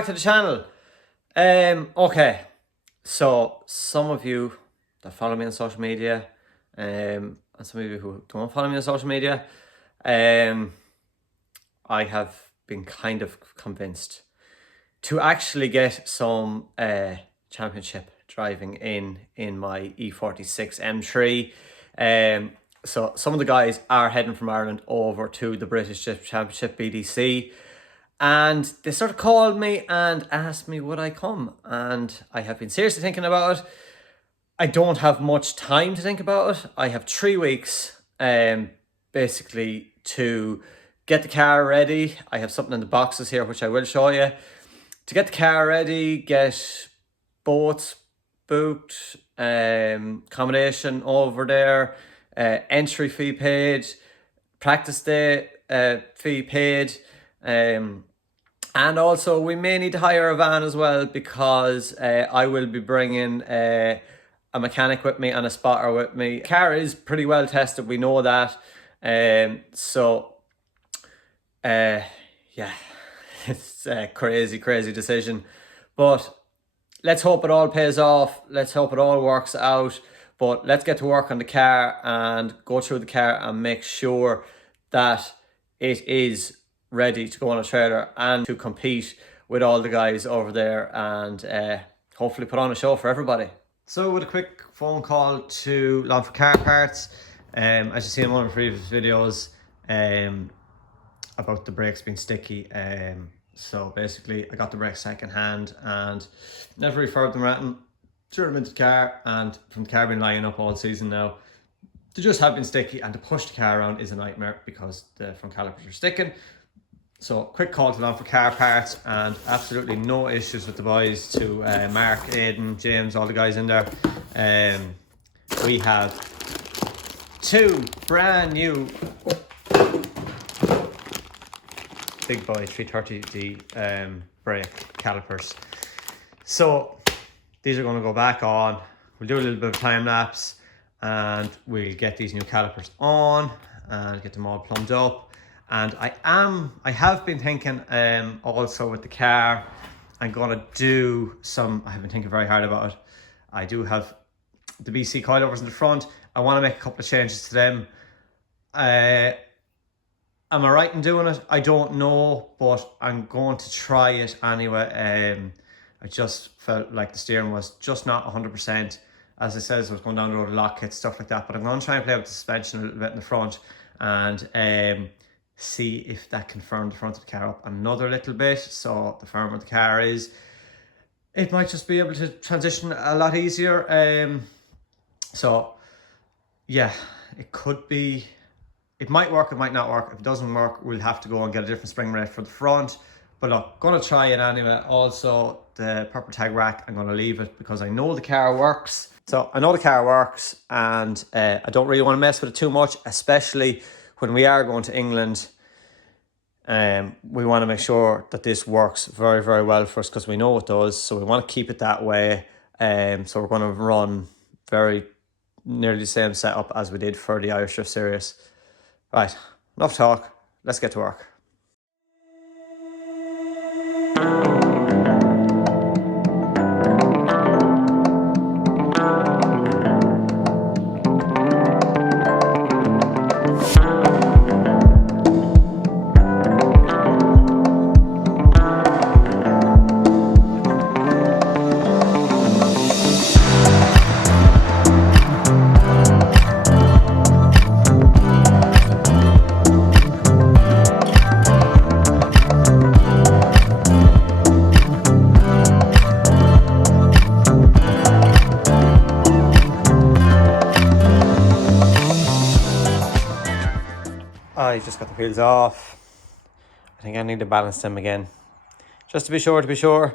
back to the channel. Okay, so some of you that follow me on social media, and some of you who don't follow me on social media, I have been kind of convinced to actually get some championship driving in my E46 M3. So some of the guys are heading from Ireland over to the British Championship BDC. And they sort of called me and asked me would I come, and I have been seriously thinking about it. I don't have much time to think about it. I have 3 weeks basically to get the car ready. I have something in the boxes here which I will show you. To get the car ready, get boats booked, accommodation over there, entry fee paid, practice day fee paid, and also we may need to hire a van as well, because I will be bringing a mechanic with me and a spotter with me. The car is pretty well tested, we know that. Yeah, it's a crazy decision. But let's hope it all pays off. Let's hope it all works out. But let's get to work on the car and go through the car and make sure that it is ready to go on a trailer and to compete with all the guys over there, and hopefully put on a show for everybody. So with a quick phone call to Longford Car Parts, as you see in one of the previous videos, about the brakes being sticky. So basically I got the brakes second hand and never refurbed them right, threw them into the car, and from the car being lying up all season now, they just have been sticky, and to push the car around is a nightmare because the front calipers are sticking. So quick call to Longford Car Parts, and absolutely no issues with the boys, to Mark, Aidan, James, all the guys in there. We have 2 brand new big boy 330D brake calipers. So these are going to go back on. We'll do a little bit of time lapse and we'll get these new calipers on and get them all plumbed up. And I have been thinking also with the car, I'm gonna do some, I have been thinking very hard about it. I do have the BC coilovers in the front. I want to make a couple of changes to them. Am I right in doing it? I don't know, but I'm going to try it anyway. I just felt like the steering was just not 100%. As I said, I was going down the road, lock kits, stuff like that, but I'm going to try and play with the suspension a little bit in the front and see if that can firm the front of the car up another little bit. So the firmer the car is, it might just be able to transition a lot easier. So yeah, it could be, it might work, it might not work. If it doesn't work, we'll have to go and get a different spring rate for the front. But look, gonna try it anyway. Also the purple tag rack, I'm gonna leave it because I know the car works. So I know the car works, and I don't really want to mess with it too much, especially when we are going to England. We want to make sure that this works very well for us, because we know it does. So we want to keep it that way. So we're going to run very nearly the same setup as we did for the Irish Drift Series. Right, enough talk. Let's get to work. I just got the wheels off. I think I need to balance them again, just to be sure.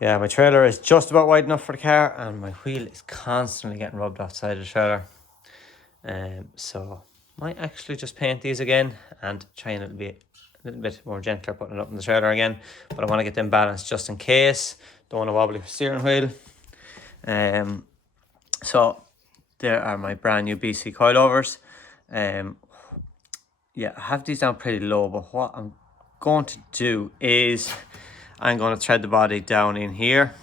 Yeah, my trailer is just about wide enough for the car, and my wheel is constantly getting rubbed off the side of the trailer. So might actually just paint these again and try and be a little bit more gentler putting it up in the trailer again. But I want to get them balanced just in case. Don't want a wobbly steering wheel. So there are my brand new BC coilovers. Yeah, I have these down pretty low, but what I'm going to do is I'm going to thread the body down in here,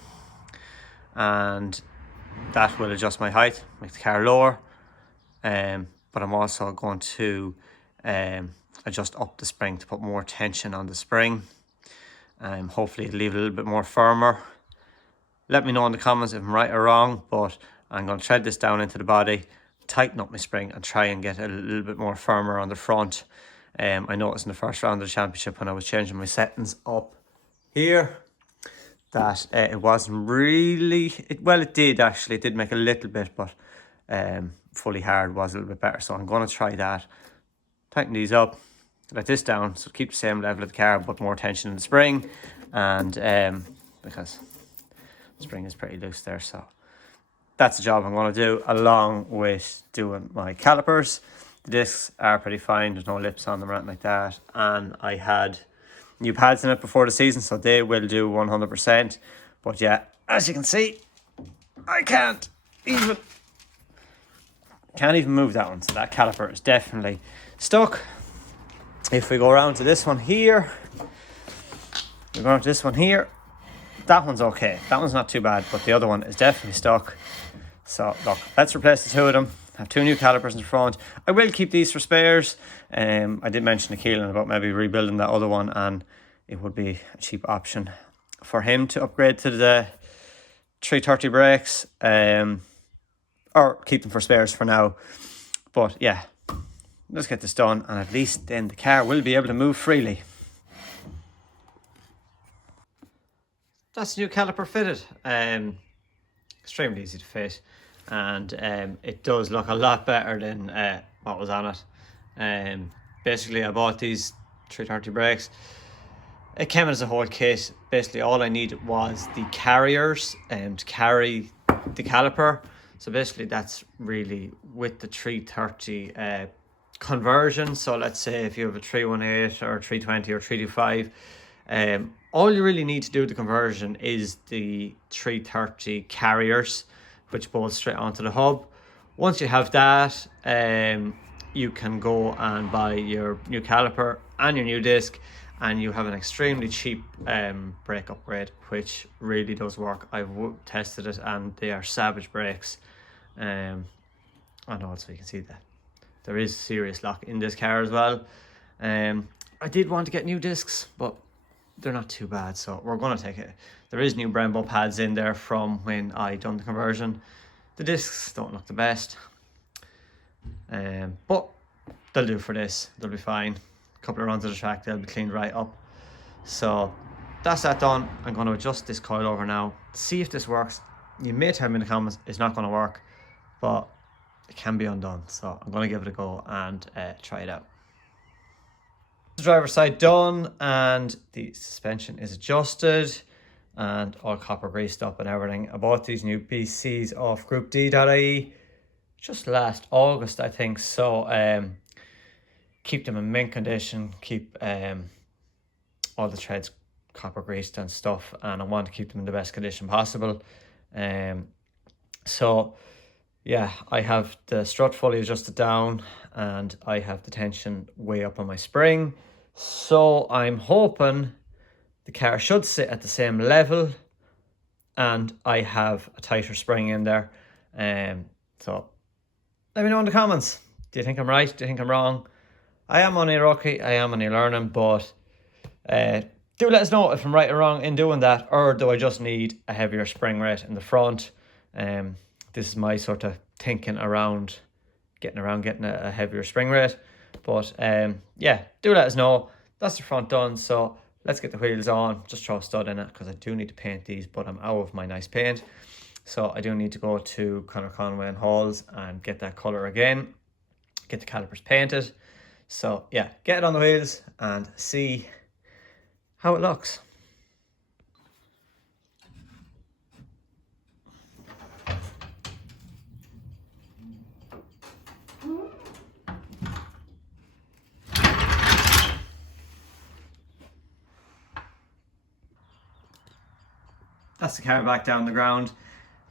and that will adjust my height, make the car lower. But I'm also going to adjust up the spring to put more tension on the spring. Hopefully it'll leave it a little bit more firmer. Let me know in the comments if I'm right or wrong, but I'm going to thread this down into the body, tighten up my spring and try and get a little bit more firmer on the front. I noticed in the first round of the championship when I was changing my settings up here that it wasn't really, it did actually, it did make a little bit, but fully hard was a little bit better. So I'm going to try that. Tighten these up, let this down, so keep the same level of the car, but more tension in the spring, and because the spring is pretty loose there. So that's the job I'm going to do, along with doing my calipers. The discs are pretty fine, there's no lips on them or anything like that, and I had new pads in it before the season, so they will do 100%. But yeah, as you can see, I can't even move that one, so that caliper is definitely stuck. If we go around to this one here, that one's okay, that one's not too bad, but the other one is definitely stuck. So look, let's replace the two of them. I have two new calipers in the front. I will keep these for spares. I did mention to Keelan about maybe rebuilding that other one, and it would be a cheap option for him to upgrade to the 330 brakes, or keep them for spares for now. But yeah, let's get this done, and at least then the car will be able to move freely. That's the new caliper fitted. Extremely easy to fit, and it does look a lot better than what was on it. Basically I bought these 330 brakes. It came in as a whole kit. Basically all I needed was the carriers to carry the caliper. So basically that's really with the 330 conversion. So let's say if you have a 318 or 320 or 325, all you really need to do the conversion is the 330 carriers, which bolt straight onto the hub. Once you have that, you can go and buy your new caliper and your new disc, and you have an extremely cheap brake upgrade, which really does work. I've tested it and they are savage brakes. And also you can see that there is serious lock in this car as well. I did want to get new discs, but they're not too bad, so we're going to take it. There is new Brembo pads in there from when I done the conversion. The discs don't look the best, but they'll do for this. They'll be fine. A couple of runs of the track, they'll be cleaned right up. So that's that done. I'm going to adjust this coil over now, see if this works. You may tell me in the comments it's not going to work, but it can be undone. So I'm going to give it a go and try it out. The driver's side done, and the suspension is adjusted and all copper greased up and everything. I bought these new BCs off GroupD.ie just last August, I think. So keep them in mint condition, keep all the threads copper greased and stuff, and I want to keep them in the best condition possible. So yeah, I have the strut fully adjusted down, and I have the tension way up on my spring. So I'm hoping the car should sit at the same level, and I have a tighter spring in there. So let me know in the comments. Do you think I'm right? Do you think I'm wrong? I am only a rookie, I am only learning, but do let us know if I'm right or wrong in doing that, or do I just need a heavier spring rate in the front? This is my sort of thinking around getting a heavier spring rate. But yeah, do let us know. That's the front done, so let's get the wheels on. Just throw a stud in it because I do need to paint these, but I'm out of my nice paint, so I do need to go to Conor Conway and Halls and get that colour again, get the calipers painted. So yeah, get it on the wheels and see how it looks. That's the car back down the ground,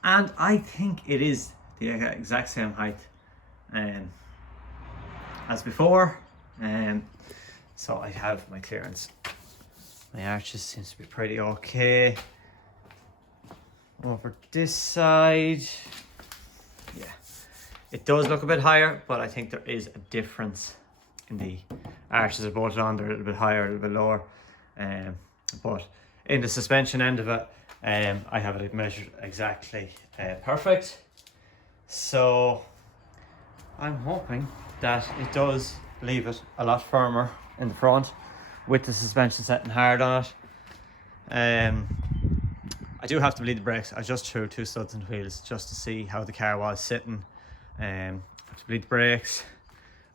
and I think it is the exact same height as before. So I have my clearance My arches seems to be pretty okay. Over this side, yeah, it does look a bit higher, but I think there is a difference in the arches are bolted on. They're a little bit higher, a little bit lower. But in the suspension end of it, I have it measured exactly perfect. So I'm hoping that it does leave it a lot firmer in the front with the suspension setting hard on it. I do have to bleed the brakes. I just threw 2 studs in the wheels just to see how the car was sitting. To bleed the brakes.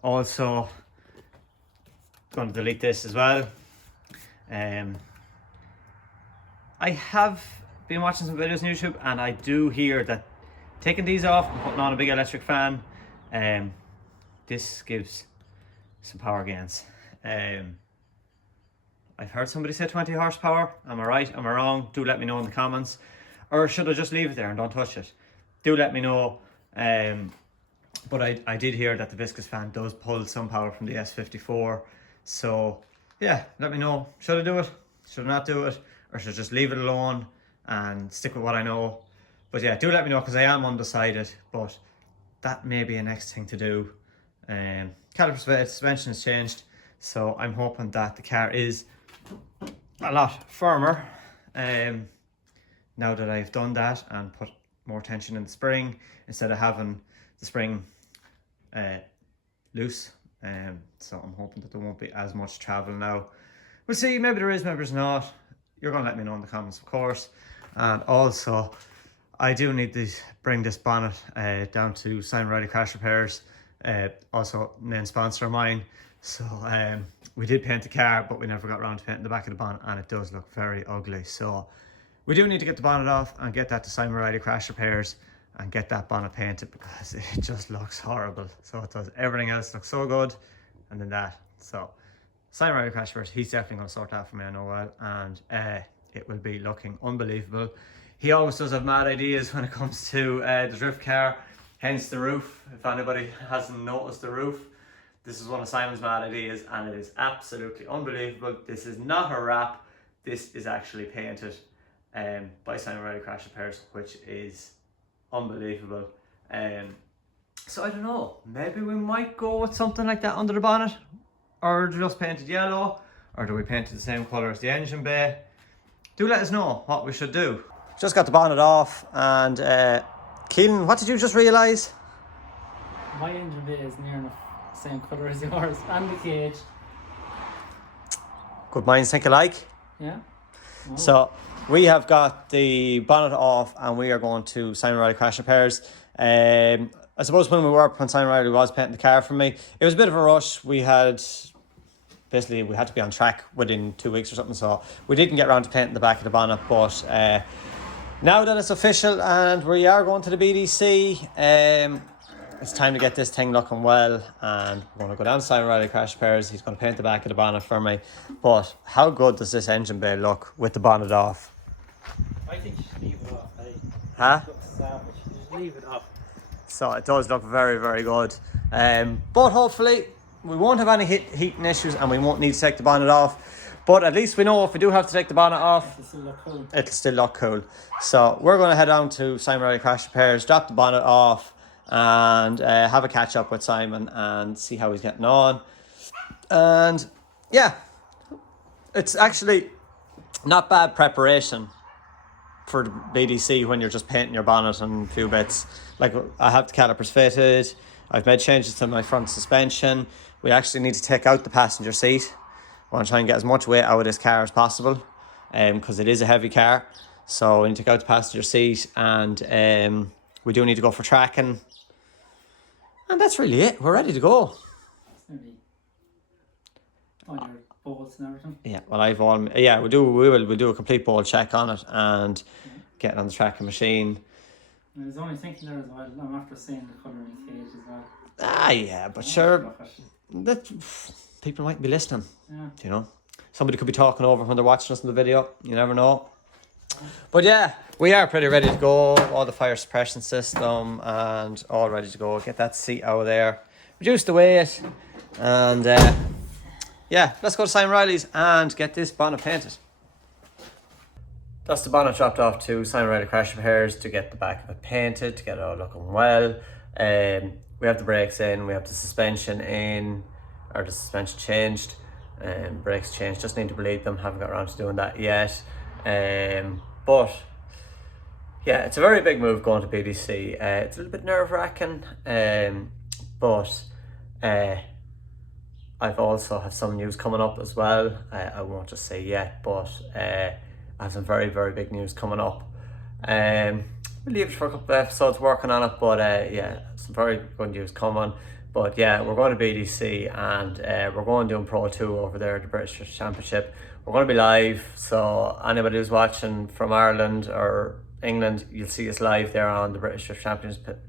Also, going to delete this as well. I have been watching some videos on YouTube, and I do hear that taking these off and putting on a big electric fan, this gives some power gains. I've heard somebody say 20 horsepower. Am I right? Am I wrong? Do let me know in the comments. Or should I just leave it there and don't touch it? Do let me know. But I did hear that the viscous fan does pull some power from the S54. So yeah, let me know. Should I do it? Should I not do it? Or should I just leave it alone and stick with what I know? But yeah, do let me know, because I am undecided. But that may be a next thing to do. Caliper suspension has changed. So I'm hoping that the car is a lot firmer now that I've done that and put more tension in the spring instead of having the spring loose. So I'm hoping that there won't be as much travel now. We'll see, maybe there is, maybe there's not. You're going to let me know in the comments, of course. And also, I do need to bring this bonnet down to Simon Riley Crash Repairs, also main sponsor of mine. So we did paint the car, but we never got around to painting the back of the bonnet, and it does look very ugly. So we do need to get the bonnet off and get that to Simon Riley Crash Repairs and get that bonnet painted, because it just looks horrible. So it does. Everything else looks so good, and then that. So Simon Riley Crash Repairs, he's definitely going to sort that for me, I know well, and it will be looking unbelievable. He always does have mad ideas when it comes to the drift car, hence the roof. If anybody hasn't noticed the roof, this is one of Simon's mad ideas, and it is absolutely unbelievable. This is not a wrap. This is actually painted by Simon Riley Crash Repairs, which is unbelievable. So I don't know, maybe we might go with something like that under the bonnet, or just painted yellow, or do we paint it the same colour as the engine bay? Do let us know what we should do. Just got the bonnet off, and Keelan, what did you just realise? My engine bay is near enough the same colour as yours, and the cage. Good minds think alike. Yeah. Oh. So we have got the bonnet off, and we are going to Simon Riley Crash Repairs. I suppose when Simon Riley was painting the car for me, it was a bit of a rush. We had to be on track within 2 weeks or something, so we didn't get around to painting the back of the bonnet. But now that it's official and we are going to the BDC, it's time to get this thing looking well, and we're going to go down to Simon Riley Crash Repairs. He's going to paint the back of the bonnet for me. But how good does this engine bay look with the bonnet off? I think you should leave it off. Huh? It looks savage. You should leave it off. So it does look very, very good. But hopefully we won't have any heating issues, and we won't need to take the bonnet off. But at least we know if we do have to take the bonnet off, It'll still look cool. it'll still look cool. So we're going to head down to Simon Riley Crash Repairs, drop the bonnet off, and have a catch up with Simon and see how he's getting on. And yeah, it's actually not bad preparation for the BDC when you're just painting your bonnet and a few bits. Like, I have the calipers fitted, I've made changes to my front suspension. We actually need to take out the passenger seat. I want to try and get as much weight out of this car as possible, because it is a heavy car. So we need to take out the passenger seat, and we do need to go for tracking. And that's really it. We're ready to go. It's nearly on your bolts and everything. Yeah, well, we'll do a complete bolt check on it and get it on the tracking machine. I was only thinking there as well, I'm after seeing the colour in the cage as well. Ah, yeah, but sure, that people might be listening. Yeah. You know, somebody could be talking over when they're watching us in the video. You never know. But yeah, we are pretty ready to go. All the fire suppression system and all ready to go. Get that seat out of there, reduce the weight, and yeah, let's go to Simon Riley's and get this bonnet painted. that's the bonnet dropped off to Simon Riley Crash Repairs to get the back of it painted, to get it all looking well. We have the brakes in, we have the suspension in, or the suspension changed, brakes changed, just need to bleed them, haven't got around to doing that yet. But yeah, it's a very big move going to BDC. It's a little bit nerve-wracking, but I've also have some news coming up as well. I won't just say yet, but I have some very, very big news coming up. We'll leave it for a couple of episodes working on it, but yeah, some very good news coming. But yeah, we're going to BDC, and we're going doing Pro 2 over there at the British Drift Championship. We're going to be live, so anybody who's watching from Ireland or England, you'll see us live there on the British Drift Championship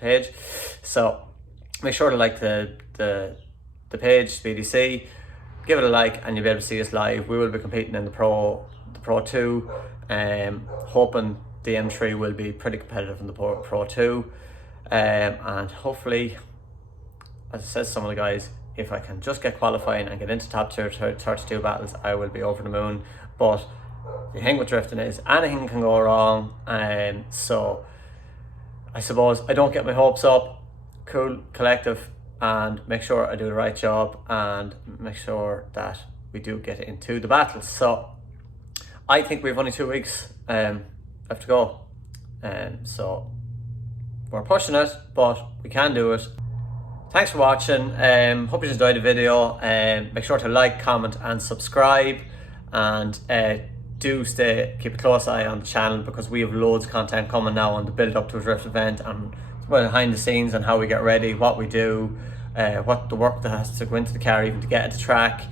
page. So make sure to like the page, BDC, give it a like, and you'll be able to see us live. We will be competing in the Pro 2, hoping the M3 will be pretty competitive in the Pro 2, and hopefully, as I said to some of the guys, if I can just get qualifying and get into top tier 32 battles, I will be over the moon. But the thing with drifting is anything can go wrong, and so I suppose I don't get my hopes up. Cool, collective, and make sure I do the right job and make sure that we do get into the battles. So I think we've only 2 weeks left to go, so we're pushing it, but we can do it. Thanks for watching. Hope you enjoyed the video. Make sure to like, comment and subscribe, and do keep a close eye on the channel, because we have loads of content coming now on the build up to a drift event, and behind the scenes and how we get ready, what we do, what the work that has to go into the car even to get at the track.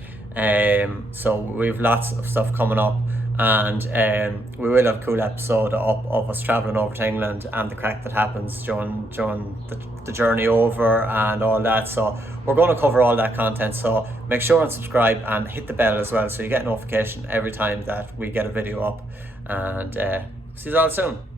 So we have lots of stuff coming up, and we will have a cool episode up of us traveling over to England and the crack that happens during the journey over and all that. So we're going to cover all that content, so make sure and subscribe and hit the bell as well, so you get notification every time that we get a video up, and see you all soon.